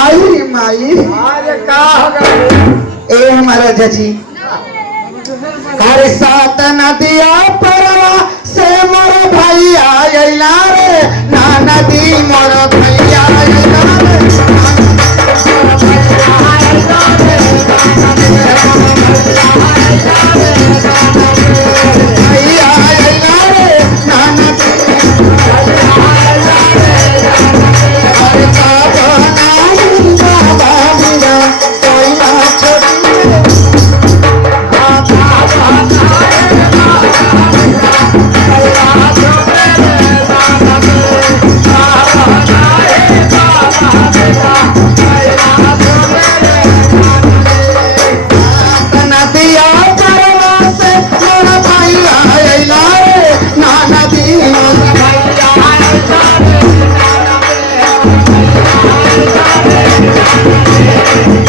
आई माई ए हमारा जजी हर सात नदिया परवा से मोर भाई अला रे ना नदी मोर भाई Thank you.